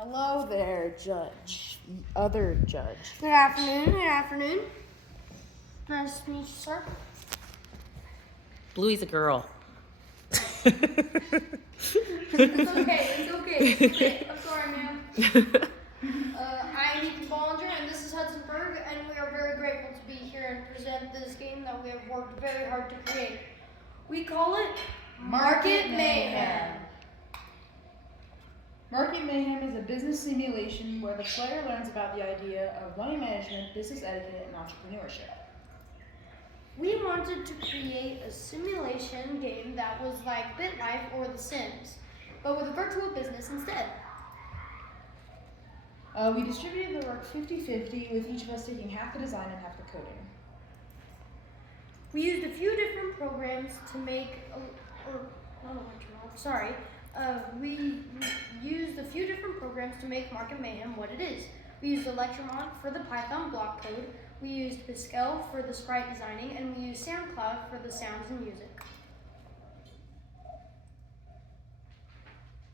Hello there, Judge. Other Judge. Good afternoon. Good afternoon. Nice to meet you, sir. Bluey's a girl. It's okay. I'm sorry, ma'am. I'm Bollinger, and this is Hudson Berg, and we are very grateful to be here and present this game that we have worked very hard to create. We call it Market Mayhem. Market Mayhem is a business simulation where the player learns about the idea of money management, business etiquette, and entrepreneurship. We wanted to create a simulation game that was like BitLife or The Sims, but with a virtual business instead. We distributed the work 50-50, with each of us taking half the design and half the coding. We used a few different programs to make, we used a few different programs to make Market Mayhem what it is. We used Electromod for the Python block code, we used Pascal for the sprite designing, and we used SoundCloud for the sounds and music.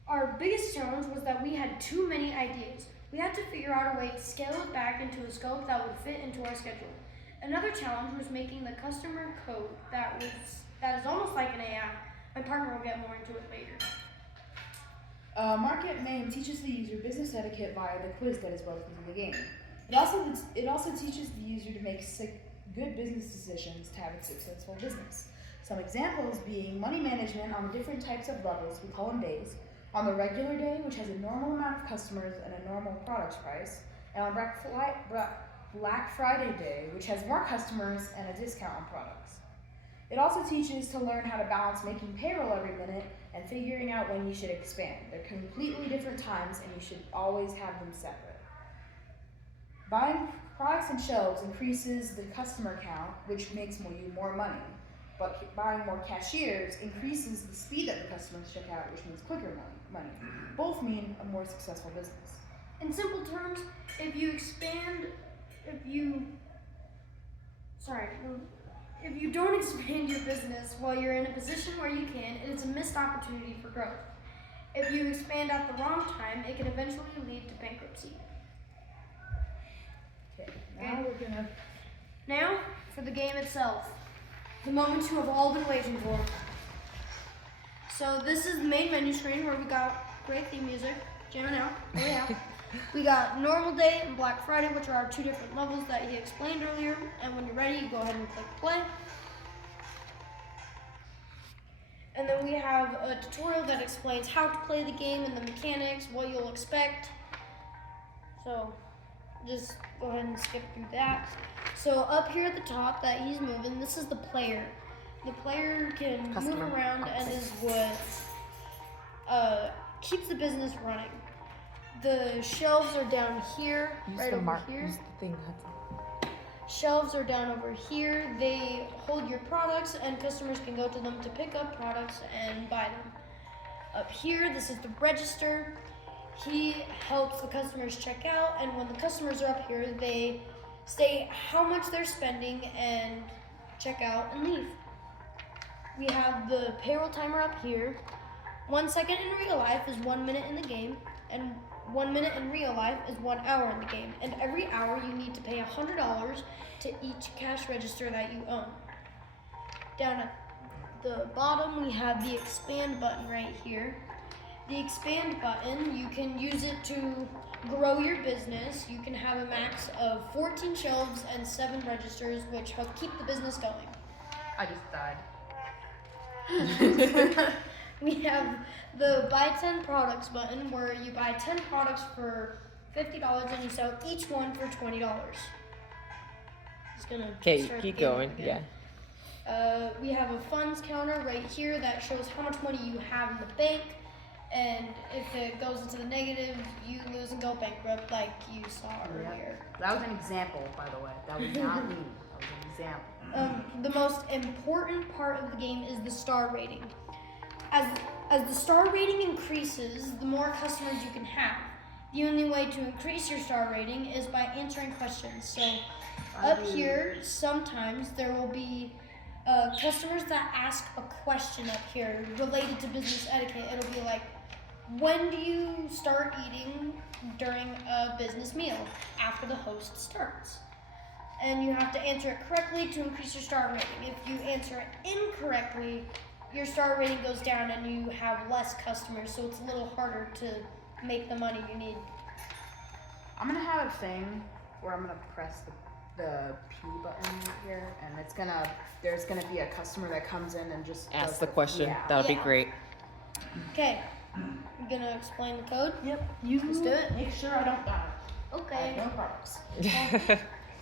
Our biggest challenge was that we had too many ideas. We had to figure out a way to scale it back into a scope that would fit into our schedule. Another challenge was making the customer code that is almost like an AI. My partner will get more into it later. Market Mayhem teaches the user business etiquette via the quiz that is built into the game. It also teaches the user to make good business decisions to have a successful business. Some examples being money management on the different types of levels, we call them days, on the regular day, which has a normal amount of customers and a normal product price, and on Black Friday day, which has more customers and a discount on products. It also teaches to learn how to balance making payroll every minute and figuring out when you should expand. They're completely different times and you should always have them separate. Buying products and shelves increases the customer count, which makes you more money. But buying more cashiers increases the speed that the customers check out, which means quicker money. Both mean a more successful business. In simple terms, if you don't expand your business while you're in a position where you can, it is a missed opportunity for growth. If you expand at the wrong time, it can eventually lead to bankruptcy. Now, for the game itself. The moment you have all been waiting for. So this is the main menu screen where we got great theme music, jamming out. Oh yeah. We got Normal Day and Black Friday, which are our two different levels that he explained earlier. And when you're ready, you go ahead and click play. And then we have a tutorial that explains how to play the game and the mechanics, what you'll expect. So just go ahead and skip through that. So up here at the top that he's moving, this is the player. The player can move around and is what keeps the business running. The shelves are down here, over here. Use the thing, Hudson. Shelves are down over here. They hold your products and customers can go to them to pick up products and buy them. Up here, this is the register. He helps the customers check out, and when the customers are up here, they state how much they're spending and check out and leave. We have the payroll timer up here. 1 second in real life is 1 minute in the game, and 1 minute in real life is 1 hour in the game. And every hour you need to pay $100 to each cash register that you own. Down at the bottom, we have the expand button right here. The expand button, you can use it to grow your business. You can have a max of 14 shelves and 7 registers, which help keep the business going. I just died. We have the buy 10 products button, where you buy 10 products for $50 and you sell each one for $20. Okay, keep going. Again. Yeah. We have a funds counter right here that shows how much money you have in the bank. And if it goes into the negative, you lose and go bankrupt, like you saw earlier. That was an example, by the way. That was not me. That was an example. The most important part of the game is the star rating. As the star rating increases, the more customers you can have. The only way to increase your star rating is by answering questions. So up here, sometimes there will be customers that ask a question up here related to business etiquette. It'll be like, when do you start eating during a business meal after the host starts. And you have to answer it correctly to increase your star rating. If you answer it incorrectly, your star rating goes down and you have less customers, so it's a little harder to make the money you need. I'm gonna have a thing where I'm gonna press the P button right here, and there's gonna be a customer that comes in and just Ask does the question. Yeah. That would be Yeah. great. Okay, I'm gonna explain the code. Yep. You Let's do it. Make sure I don't die. I Okay. have no products.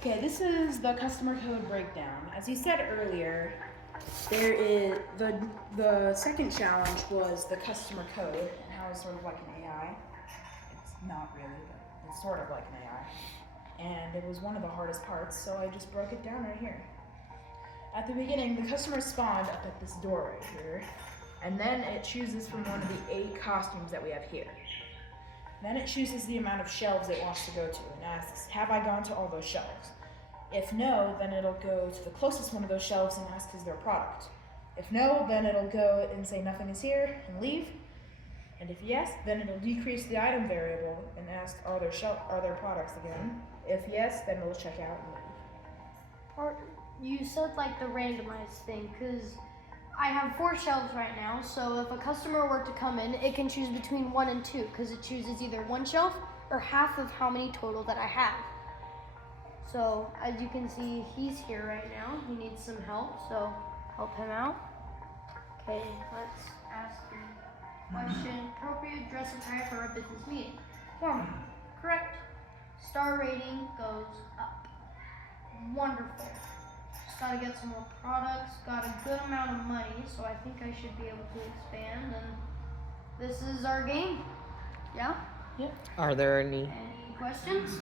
Okay, this is the customer code breakdown. As you said earlier, there is the second challenge was the customer code and how it's sort of like an AI. It's not really, but it's sort of like an AI. And it was one of the hardest parts, so I just broke it down right here. At the beginning, the customer spawned up at this door right here, and then it chooses from one of the 8 costumes that we have here. Then it chooses the amount of shelves it wants to go to and asks, have I gone to all those shelves? If no, then it'll go to the closest one of those shelves and ask, is there a product? If no, then it'll go and say nothing is here and leave. And if yes, then it'll decrease the item variable and ask, are there products again? If yes, then it'll check out and leave. You said like the randomized thing, because I have 4 shelves right now, so if a customer were to come in, it can choose between 1 and 2, because it chooses either 1 shelf or half of how many total that I have. So as you can see, he's here right now. He needs some help, so help him out. Okay, let's ask the question. Appropriate dress attire for a business meeting. Formal. Correct. Star rating goes up. Wonderful. Just gotta get some more products, got a good amount of money, so I think I should be able to expand, and this is our game. Yeah? Are there any Any questions?